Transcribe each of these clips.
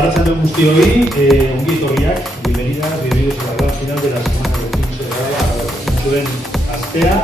Arratsalde on guztioi, ongi etorriak, bienvenidos a la gran final de la semana del 15 de Gala, zuen astea.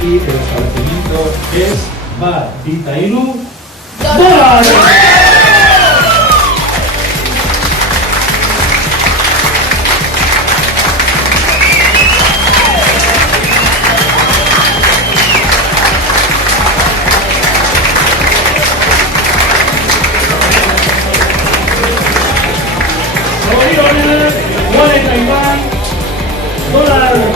Y el establecimiento es Bar Titailu Dólares. $41 dólares.